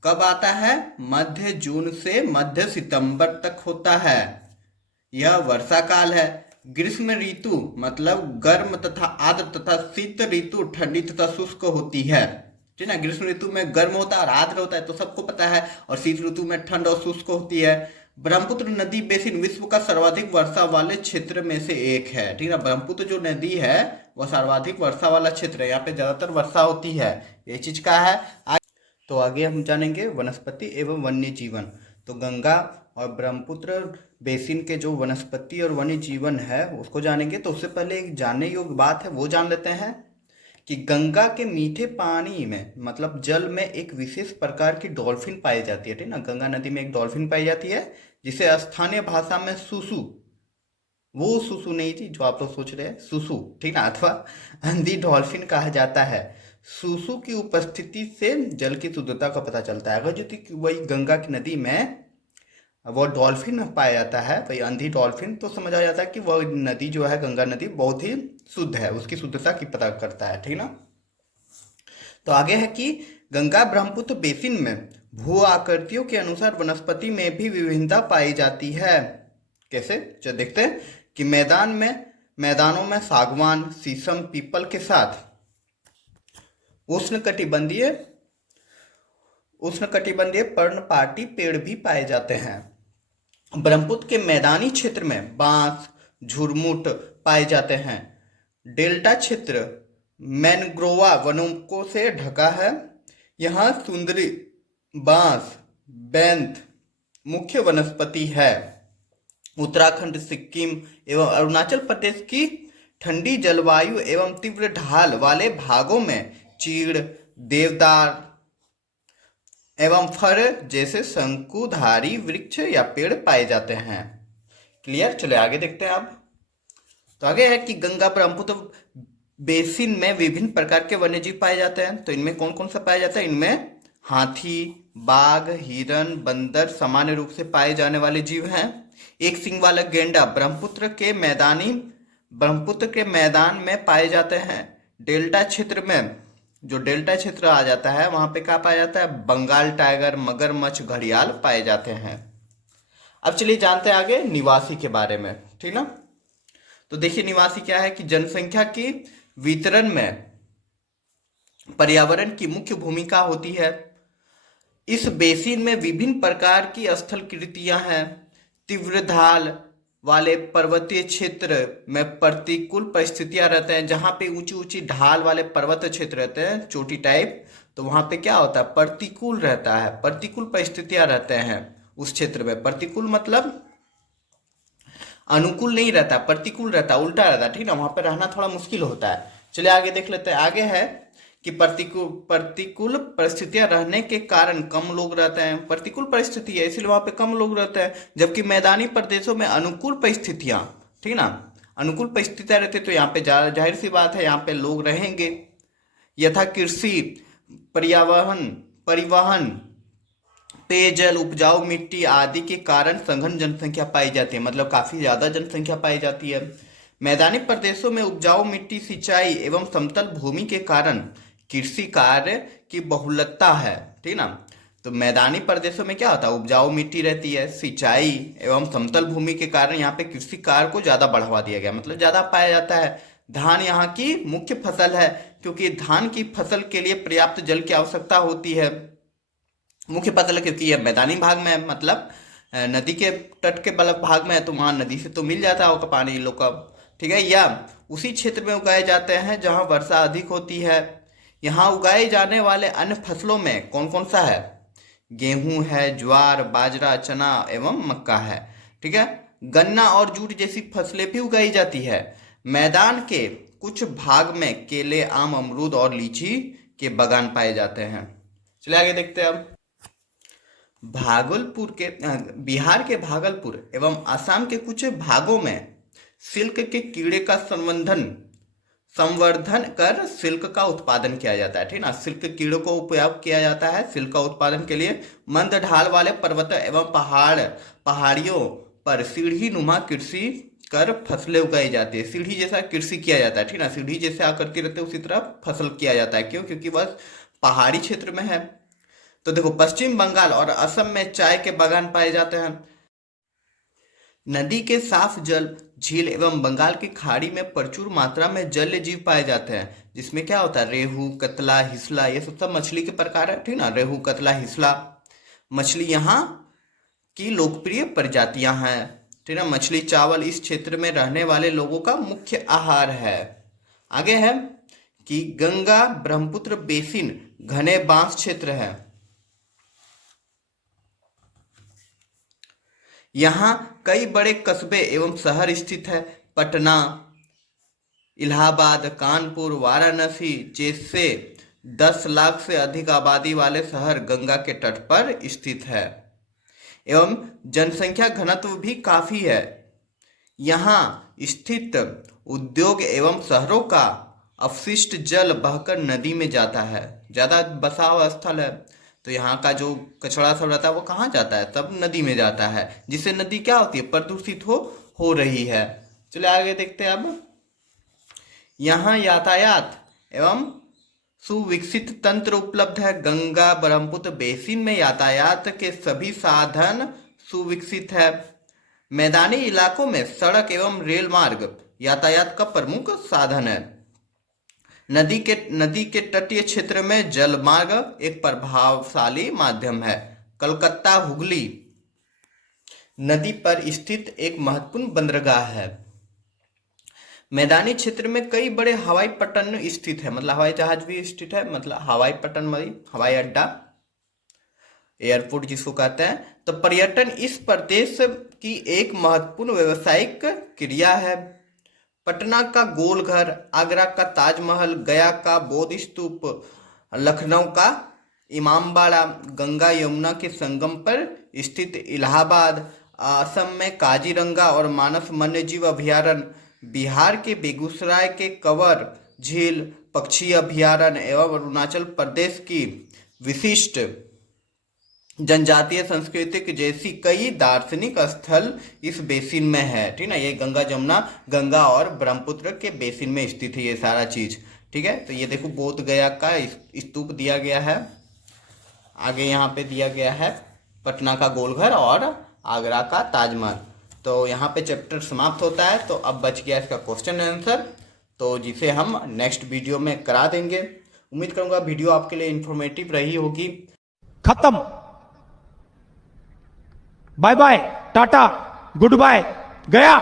कब आता है? मध्य जून से मध्य सितंबर तक होता है। यह वर्षा काल है। ग्रीष्म ऋतु मतलब गर्म तथा आर्द्र तथा शीत ऋतु ठंडी तथा शुष्क होती है, ठीक है ना। ग्रीष्म ऋतु में गर्म होता है और आर्द्र होता है, तो सबको पता है, और शीत ऋतु में ठंड और शुष्क होती है। ब्रह्मपुत्र नदी बेसिन विश्व का सर्वाधिक वर्षा वाले क्षेत्र में से एक है, ठीक है ना। ब्रह्मपुत्र जो नदी है वह सर्वाधिक वर्षा वाला क्षेत्र है, यहाँ पे ज्यादातर वर्षा होती है, ये चीज का है। तो आगे हम जानेंगे वनस्पति एवं वन्य जीवन। तो गंगा और ब्रह्मपुत्र बेसिन के जो वनस्पति और वन्य जीवन है उसको जानेंगे। तो उससे पहले एक जानने योग्य बात है वो जान लेते हैं कि गंगा के मीठे पानी में, मतलब जल में, एक विशेष प्रकार की डॉल्फिन पाई जाती है, ठीक ना। गंगा नदी में एक डॉल्फिन पाई जाती है जिसे स्थानीय भाषा में सुसु, वो सुसु नहीं थी जो आप लोग सोच रहे हैं, सुसु, ठीक ना, अथवा अंधी डॉल्फिन कहा जाता है। सुसु की उपस्थिति से जल की शुद्धता का पता चलता है। अगर यदि वही गंगा की नदी में वो डॉल्फिन पाया जाता है, वही अंधी डॉल्फिन, तो समझ आ जाता है कि वह नदी जो है, गंगा नदी, बहुत ही शुद्ध है, उसकी शुद्धता की पता करता है, ठीक ना। तो आगे है कि गंगा ब्रह्मपुत्र बेसिन में भू आकृतियों के अनुसार वनस्पति में भी विभिन्नता पाई जाती है। कैसे? चलो देखते हैं कि मैदानों में सागवान, शीशम, पीपल के साथ उष्णकटिबंधीय पर्णपाती पेड़ भी पाए जाते हैं। ब्रह्मपुत्र के मैदानी क्षेत्र में बांस, झुरमुट पाए जाते हैं। डेल्टा क्षेत्र मैनग्रोवा वनों से ढका है। यहाँ सुंदरी, बांस, बेंत मुख्य वनस्पति है। उत्तराखंड, सिक्किम एवं अरुणाचल प्रदेश की ठंडी जलवायु एवं तीव्र ढाल वाले भागों में चीड़, देवदार एवं फर जैसे शंकुधारी वृक्ष या पेड़ पाए जाते हैं। क्लियर? चलो आगे देखते हैं अब। तो आगे है कि गंगा ब्रह्मपुत्र बेसिन में विभिन्न प्रकार के वन्यजीव पाए जाते हैं। तो इनमें कौन कौन सा पाया जाता है? इनमें हाथी, बाघ, हिरन, बंदर सामान्य रूप से पाए जाने वाले जीव हैं। एक सिंग वाला गेंडा ब्रह्मपुत्र के मैदान में पाए जाते हैं। डेल्टा क्षेत्र में, जो डेल्टा क्षेत्र आ जाता है वहां पे क्या पाया जाता है? बंगाल टाइगर, मगरमच्छ, घड़ियाल पाए जाते हैं। अब चलिए जानते हैं आगे निवासी के बारे में, ठीक ना। तो देखिए निवासी क्या है कि जनसंख्या की वितरण में पर्यावरण की मुख्य भूमिका होती है। इस बेसिन में विभिन्न प्रकार की स्थलकृतियां हैं। तीव्र ढाल, वाले पर्वतीय क्षेत्र में प्रतिकूल परिस्थितियां रहते हैं, जहां पे ऊंची ऊंची ढाल वाले पर्वत क्षेत्र रहते हैं, चोटी टाइप, तो वहां पे क्या होता है, प्रतिकूल रहता है, प्रतिकूल परिस्थितियां रहते हैं उस क्षेत्र में। प्रतिकूल मतलब अनुकूल नहीं रहता, प्रतिकूल रहता, उल्टा रहता, ठीक ना, वहां पे रहना थोड़ा मुश्किल होता है। चलिए आगे देख लेते हैं। आगे है कि प्रतिकूल परिस्थितियां रहने के कारण कम लोग रहते हैं। प्रतिकूल परिस्थिति है इसलिए वहां पे कम लोग रहते हैं, जबकि मैदानी प्रदेशों में अनुकूल परिस्थितियां, ठीक ना, अनुकूल परिस्थितियां रहती है, तो यहाँ पे जाहिर सी बात है यहाँ पे लोग रहेंगे। यथा कृषि, पर्यावरण, परिवहन, पेयजल, उपजाऊ मिट्टी आदि के कारण सघन जनसंख्या पाई जाती है, मतलब काफी ज्यादा जनसंख्या पाई जाती है। मैदानी प्रदेशों में उपजाऊ मिट्टी, सिंचाई एवं समतल भूमि के कारण कृषि कार्य की बहुलता है, ठीक ना। तो मैदानी प्रदेशों में क्या होता है, उपजाऊ मिट्टी रहती है, सिंचाई एवं समतल भूमि के कारण यहाँ पे कृषि कार्य को ज्यादा बढ़ावा दिया गया, मतलब ज्यादा पाया जाता है। धान यहाँ की मुख्य फसल है, क्योंकि धान की फसल के लिए पर्याप्त जल की आवश्यकता होती है। मुख्य फसल है क्योंकि यह मैदानी भाग में है, मतलब नदी के तट के बल्ब भाग में है, तो वहां नदी से तो मिल जाता होगा पानी लोग का, ठीक है। या उसी क्षेत्र में उगाए जाते हैं जहां वर्षा अधिक होती है। यहाँ उगाए जाने वाले अन्य फसलों में कौन कौन सा है, गेहूं है, ज्वार, बाजरा, चना एवं मक्का है, ठीक है। गन्ना और जूट जैसी फसलें भी उगाई जाती है। मैदान के कुछ भाग में केले, आम, अमरूद और लीची के बागान पाए जाते हैं। चलिए आगे देखते हैं अब। बिहार के भागलपुर एवं असम के कुछ भागों में सिल्क के कीड़े का संवर्धन कर सिल्क का उत्पादन किया जाता है, ठीक ना। सिल्क कीड़ों को उपयोग किया जाता है सिल्क का उत्पादन के लिए। मंद ढाल वाले पर्वत एवं पहाड़ियों पर सीढ़ी नुमा कृषि कर फसलें उगाई जाती है। सीढ़ी जैसा कृषि किया जाता है, ठीक ना, सीढ़ी जैसे आकृति रहते हैं उसी तरह फसल किया जाता है। क्यों? क्योंकि वह पहाड़ी क्षेत्र में है। तो देखो, पश्चिम बंगाल और असम में चाय के बागान पाए जाते हैं। नदी के साफ जल, झील एवं बंगाल की खाड़ी में प्रचुर मात्रा में जलीय जीव पाए जाते हैं, जिसमें क्या होता है, रेहू, कतला, हिसला, ये सब मछली के प्रकार है, ठीक ना। रेहू, कतला, हिसला मछली यहाँ की लोकप्रिय प्रजातियां हैं, ठीक ना। मछली, चावल इस क्षेत्र में रहने वाले लोगों का मुख्य आहार है। आगे है कि गंगा ब्रह्मपुत्र बेसिन घने बांस क्षेत्र है। यहाँ कई बड़े कस्बे एवं शहर स्थित है। पटना, इलाहाबाद, कानपुर, वाराणसी जैसे 10 लाख से अधिक आबादी वाले शहर गंगा के तट पर स्थित है एवं जनसंख्या घनत्व भी काफी है। यहाँ स्थित उद्योग एवं शहरों का अपशिष्ट जल बहकर नदी में जाता है। ज्यादा बसा हुआ स्थल है, तो यहाँ का जो कचरा सब रहता है वो कहाँ जाता है, सब नदी में जाता है, जिससे नदी क्या होती है, प्रदूषित हो रही है। चलिए आगे देखते हैं अब। यहाँ यातायात एवं सुविकसित तंत्र उपलब्ध है। गंगा ब्रह्मपुत्र बेसिन में यातायात के सभी साधन सुविकसित है। मैदानी इलाकों में सड़क एवं रेल मार्ग यातायात का प्रमुख साधन है। नदी के तटीय क्षेत्र में जल मार्ग एक प्रभावशाली माध्यम है। कलकत्ता हुगली नदी पर स्थित एक महत्वपूर्ण बंदरगाह है। मैदानी क्षेत्र में कई बड़े हवाई पट्टन स्थित है, मतलब हवाई जहाज भी स्थित है, मतलब हवाई पट्टन मतलब हवाई अड्डा, एयरपोर्ट जिसको कहते हैं। तो पर्यटन इस प्रदेश की एक महत्वपूर्ण व्यावसायिक क्रिया है। पटना का गोलघर, आगरा का ताजमहल, गया का बौद्ध स्तूप, लखनऊ का इमामबाड़ा, गंगा यमुना के संगम पर स्थित इलाहाबाद, असम में काजीरंगा और मानस वन्यजीव अभयारण्य, बिहार के बेगूसराय के कंवर झील पक्षी अभयारण्य एवं अरुणाचल प्रदेश की विशिष्ट जनजातीय सांस्कृतिक जैसी कई दार्शनिक स्थल इस बेसिन में है, ठीक ना। ये गंगा जमुना, गंगा और ब्रह्मपुत्र के बेसिन में स्थित है ये सारा चीज, ठीक है। तो ये देखो, बोध गया का स्तूप दिया गया है। आगे यहाँ पे दिया गया है पटना का गोलघर और आगरा का ताजमहल। तो यहाँ पे चैप्टर समाप्त होता है। तो अब बच गया इसका क्वेश्चन आंसर, तो जिसे हम नेक्स्ट वीडियो में करा देंगे। उम्मीद करूंगा वीडियो आपके लिए इंफॉर्मेटिव रही होगी। खत्म। Bye bye, tata, goodbye. गया